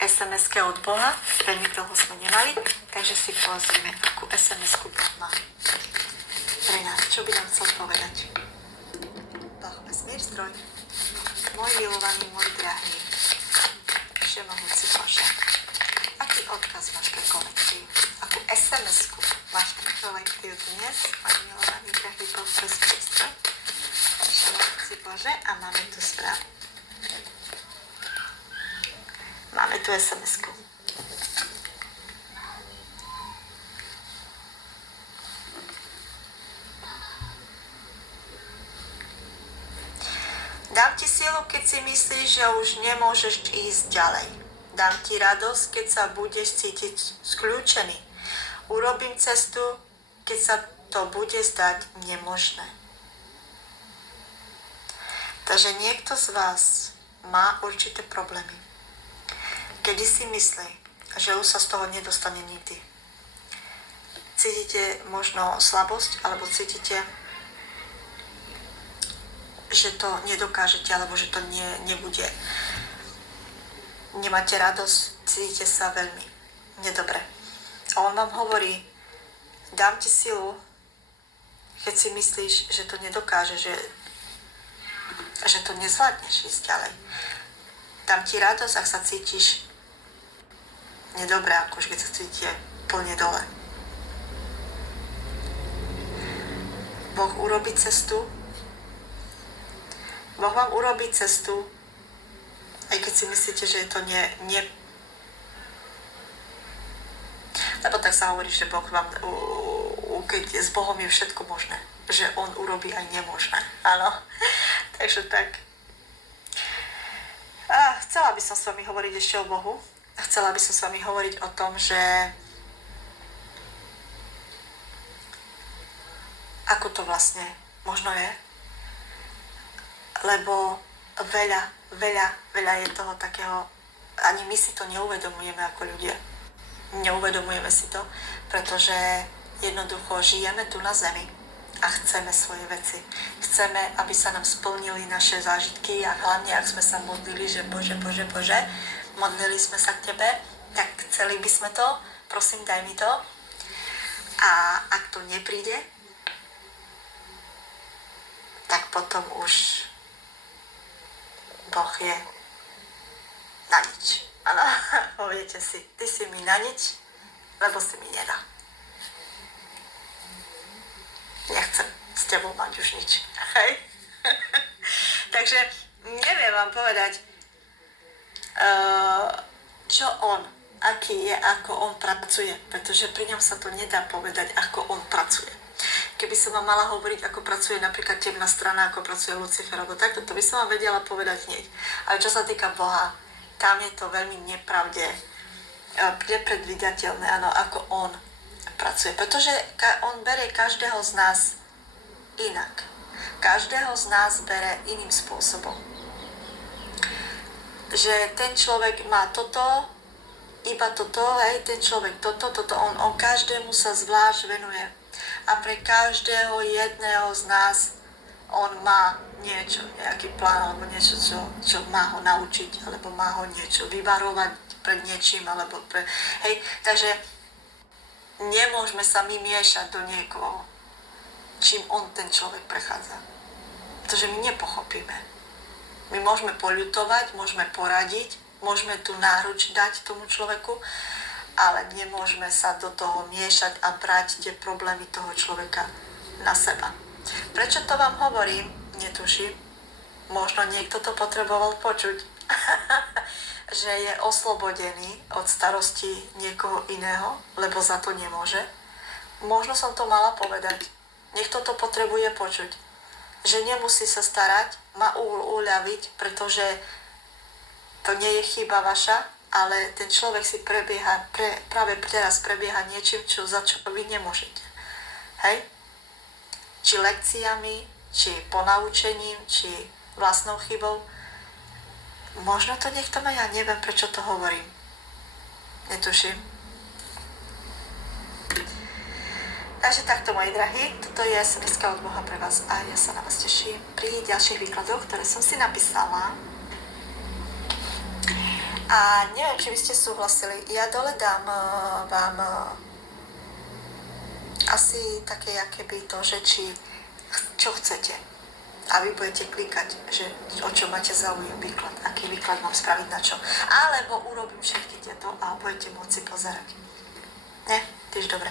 SMS-ke od Boha, veľmi dlho sme nemali, takže si pozrieme, akú SMS-ku Boh má pre nás. Čo by nám chcel povedať? Boh, vesmír, zdroj, môj milovaný, môj drahý, všemohúci Bože. Aký odkaz máš pre kolektív? Akú SMS-ku máš pre kolektív dnes, môj milovaný, drahý Boh, vesmír, zdroj, všemohúci Bože, a máme tu správu. Máme tu SMS-ku. Dám ti silu, keď si myslíš, že už nemôžeš ísť ďalej. Dám ti radosť, keď sa budeš cítiť skľúčený. Urobím cestu, keď sa to bude zdať nemožné. Takže niekto z vás má určité problémy. Kedy si myslí, že už sa z toho nedostane nikdy. Cítite možno slabosť, alebo cítite, že to nedokážete, alebo že to nebude. Nemáte radosť, cítite sa veľmi nedobre. A on vám hovorí, dám ti silu, keď si myslíš, že to nedokáže, že to nezvládneš ísť ďalej. Dám ti radosť, ak sa cítiš nedobre, akože keď sa cítite plne dole. Boh urobí cestu. Boh vám urobí cestu, aj keď si myslíte, že je to nie. Lebo tak sa hovorí, že Boh vám, keď s Bohom je všetko možné. Že On urobí aj nemožné. Áno. Takže tak. Chcela by som s vami hovoriť ešte o Bohu. Chcela by som s vami hovoriť o tom, že ako to vlastne možno je. Lebo veľa je toho takého, ani my si to neuvedomujeme ako ľudia. Neuvedomujeme si to, pretože jednoducho žijeme tu na zemi a chceme svoje veci. Chceme, aby sa nám splnili naše zážitky a hlavne, ak sme sa modlili, že Bože, modlili sme sa k Tebe, tak chceli by sme to, prosím, daj mi to. A ak to nepríde, tak potom už Boh je na nič. Áno, poviete si, ty si mi na nič, lebo si mi nedá. Nechcem s tebou mať už nič. Hej? Takže neviem vám povedať, čo on, aký je, ako on pracuje, pretože pri ňom sa to nedá povedať, ako on pracuje. Keby som vám mala hovoriť, ako pracuje napríklad temná strana, ako pracuje Lucifer, alebo takto, to by som vám vedela povedať hneď. Ale čo sa týka Boha, tam je to veľmi nepredvídateľné, áno, ako on pracuje. Pretože on berie každého z nás inak. Každého z nás bere iným spôsobom. Že ten človek má toto, iba toto, hej, ten človek toto, on každému sa zvlášť venuje. A pre každého jedného z nás on má niečo, nejaký plán, alebo niečo, čo má ho naučiť, alebo má ho niečo vyvarovať pred niečím, alebo hej, takže nemôžeme sa my miešať do niekoho, čím on ten človek prechádza. Pretože my nepochopíme. My môžeme poľutovať, môžeme poradiť, môžeme tú náruč dať tomu človeku, ale nemôžeme sa do toho miešať a brať tie problémy toho človeka na seba. Prečo to vám hovorím? Netuším. Možno niekto to potreboval počuť. Že je oslobodený od starosti niekoho iného, lebo za to nemôže. Možno som to mala povedať. Niekto to potrebuje počuť. Že nemusí sa starať, má uľaviť, pretože to nie je chyba vaša, ale ten človek si práve teraz prebieha niečím, za čo vy nemôžete. Hej? Či lekciami, či ponaučením, či vlastnou chybou. Možno to niekto má, ja neviem, prečo to hovorím. Netuším. Takže takto, moji drahí, toto je SMS-ka od Boha pre vás a ja sa na vás teším pri ďalších výkladoch, ktoré som si napísala. A neviem, či by ste súhlasili. Ja dole dám vám asi také, akéby to, že čo chcete. A vy budete klikať, že o čo máte záujem výklad, aký výklad mám spraviť na čo. Alebo urobím všetky tieto a budete môcť si pozerať. Ne? Tiež dobre.